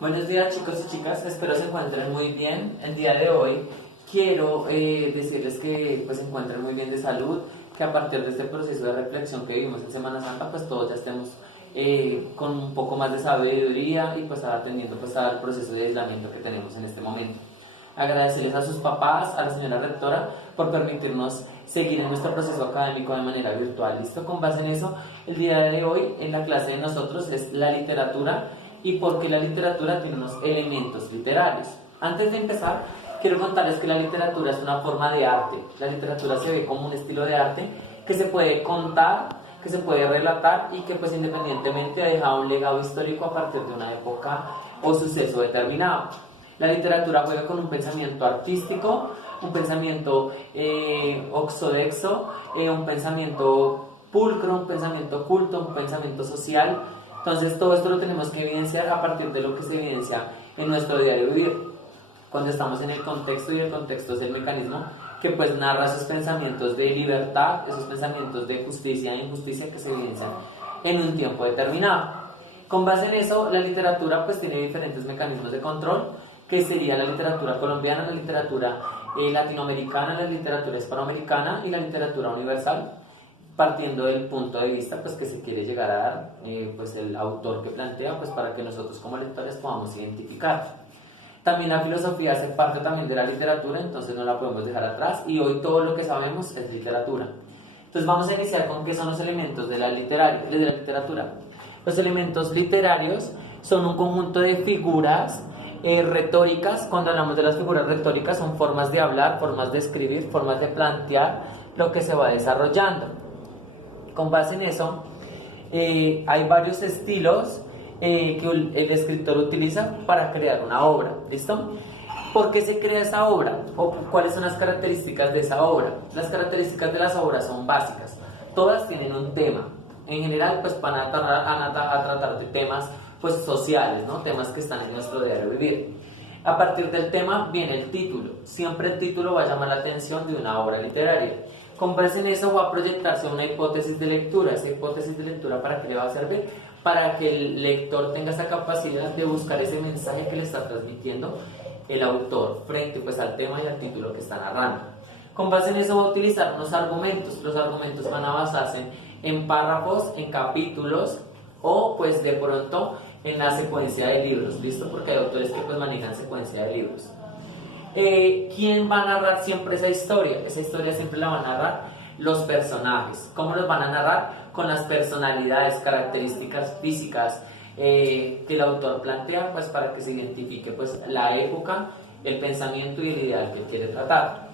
Buenos días chicos y chicas, espero se encuentren muy bien. El día de hoy quiero decirles que pues se encuentren muy bien de salud, que a partir de este proceso de reflexión que vivimos en Semana Santa pues todos ya estemos con un poco más de sabiduría y pues atendiendo pues al proceso de aislamiento que tenemos en este momento. Agradecerles a sus papás, a la señora rectora por permitirnos seguir en nuestro proceso académico de manera virtual. ¿Listo? Con base en eso, el día de hoy en la clase de nosotros es la literatura y por qué la literatura tiene unos elementos literarios. Antes de empezar, quiero contarles que la literatura es una forma de arte. La literatura se ve como un estilo de arte que se puede contar, que se puede relatar y que pues independientemente ha dejado un legado histórico a partir de una época o suceso determinado. La literatura juega con un pensamiento artístico, un pensamiento oxodexo, un pensamiento pulcro, un pensamiento culto, un pensamiento social. Entonces todo esto lo tenemos que evidenciar a partir de lo que se evidencia en nuestro diario vivir, cuando estamos en el contexto, y el contexto es el mecanismo que pues narra esos pensamientos de libertad, esos pensamientos de justicia e injusticia que se evidencian en un tiempo determinado. Con base en eso, la literatura pues tiene diferentes mecanismos de control, que sería la literatura colombiana, la literatura latinoamericana, la literatura hispanoamericana y la literatura universal, partiendo del punto de vista pues que se quiere llegar a dar pues el autor que plantea, pues para que nosotros como lectores podamos identificar. También la filosofía hace parte también de la literatura, entonces no la podemos dejar atrás, y hoy todo lo que sabemos es literatura. Entonces vamos a iniciar con qué son los elementos de la literatura. Los elementos literarios son un conjunto de figuras retóricas. Cuando hablamos de las figuras retóricas son formas de hablar, formas de escribir, formas de plantear lo que se va desarrollando. Con base en eso, hay varios estilos que el escritor utiliza para crear una obra. ¿Listo? ¿Por qué se crea esa obra? ¿O cuáles son las características de esa obra? Las características de las obras son básicas. Todas tienen un tema. En general, pues van a tratar de temas pues sociales, ¿no? Temas que están en nuestro diario vivir. A partir del tema viene el título. Siempre el título va a llamar la atención de una obra literaria. Con base en eso va a proyectarse una hipótesis de lectura. Esa hipótesis de lectura, ¿para qué le va a servir? Para que el lector tenga esa capacidad de buscar ese mensaje que le está transmitiendo el autor frente pues al tema y al título que está narrando. Con base en eso va a utilizar unos argumentos. Los argumentos van a basarse en párrafos, en capítulos o pues de pronto en la secuencia de libros. ¿Listo? Porque hay autores que pues manejan secuencia de libros. ¿Quién va a narrar siempre esa historia? Esa historia siempre la van a narrar los personajes. ¿Cómo los van a narrar? Con las personalidades, características físicas que el autor plantea, pues para que se identifique pues la época, el pensamiento y el ideal que quiere tratar.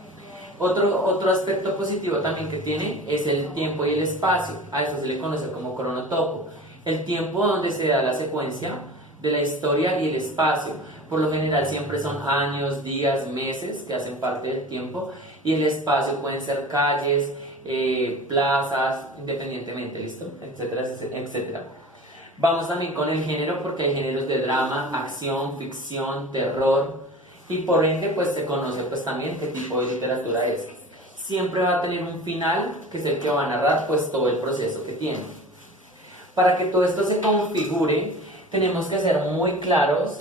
Otro aspecto positivo también que tiene es el tiempo y el espacio. A eso se le conoce como cronotopo. El tiempo donde se da la secuencia de la historia y el espacio. Por lo general siempre son años, días, meses que hacen parte del tiempo, y el espacio pueden ser calles, plazas, independientemente, ¿listo? Etcétera, etcétera. Vamos también con el género, porque hay géneros de drama, acción, ficción, terror, y por ende pues se conoce pues también qué tipo de literatura es. Siempre va a tener un final, que es el que va a narrar pues todo el proceso que tiene. Para que todo esto se configure, tenemos que ser muy claros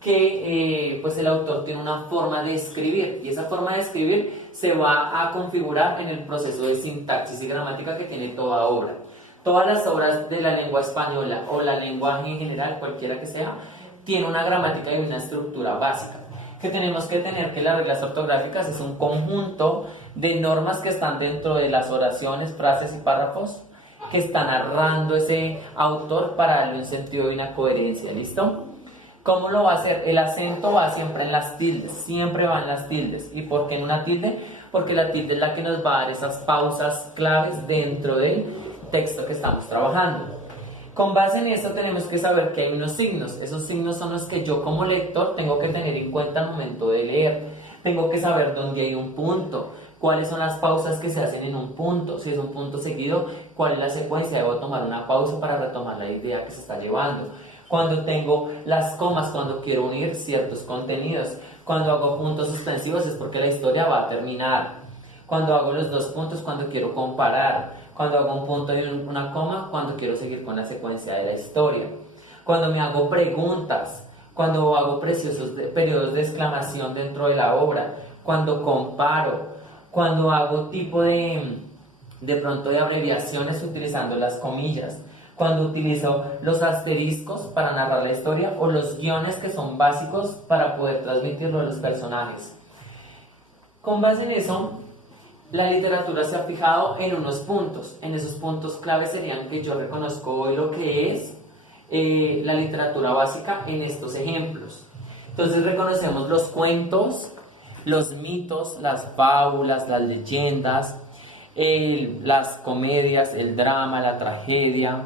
que pues el autor tiene una forma de escribir, y esa forma de escribir se va a configurar en el proceso de sintaxis y gramática que tiene toda obra. Todas las obras de la lengua española o la lenguaje en general, cualquiera que sea, tiene una gramática y una estructura básica. Que tenemos que tener que las reglas ortográficas es un conjunto de normas que están dentro de las oraciones, frases y párrafos que está narrando ese autor para darle un sentido y una coherencia. ¿Listo? ¿Cómo lo va a hacer? El acento va siempre en las tildes, siempre va en las tildes. ¿Y por qué en una tilde? Porque la tilde es la que nos va a dar esas pausas claves dentro del texto que estamos trabajando. Con base en esto tenemos que saber que hay unos signos. Esos signos son los que yo como lector tengo que tener en cuenta al momento de leer. Tengo que saber dónde hay un punto, cuáles son las pausas que se hacen en un punto. Si es un punto seguido, cuál es la secuencia. Debo tomar una pausa para retomar la idea que se está llevando. Cuando tengo las comas, cuando quiero unir ciertos contenidos. Cuando hago puntos suspensivos es porque la historia va a terminar. Cuando hago los dos puntos, cuando quiero comparar. Cuando hago un punto y una coma, cuando quiero seguir con la secuencia de la historia. Cuando me hago preguntas, cuando hago preciosos periodos de exclamación dentro de la obra, cuando comparo, cuando hago tipo de pronto de abreviaciones utilizando las comillas, cuando utilizo los asteriscos para narrar la historia o los guiones que son básicos para poder transmitirlo a los personajes. Con base en eso, la literatura se ha fijado en unos puntos. En esos puntos claves serían que yo reconozco hoy lo que es la literatura básica en estos ejemplos. Entonces reconocemos los cuentos, los mitos, las fábulas, las leyendas, las comedias, el drama, la tragedia,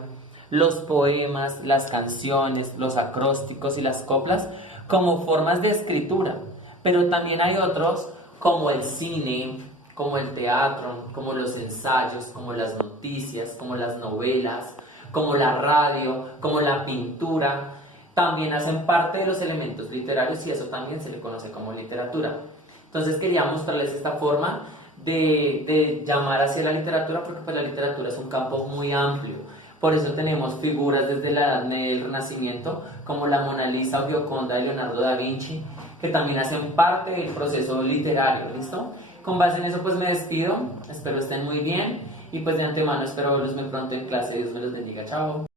los poemas, las canciones, los acrósticos y las coplas como formas de escritura. Pero también hay otros como el cine, como el teatro, como los ensayos, como las noticias, como las novelas, como la radio, como la pintura. También hacen parte de los elementos literarios y eso también se le conoce como literatura. Entonces quería mostrarles esta forma de llamar hacia la literatura, porque pues la literatura es un campo muy amplio. Por eso tenemos figuras desde la Edad Media y el Renacimiento, como la Mona Lisa o Gioconda de Leonardo da Vinci, que también hacen parte del proceso literario, ¿listo? Con base en eso pues me despido, espero estén muy bien y pues de antemano espero verlos muy pronto en clase. Dios me los bendiga, chao.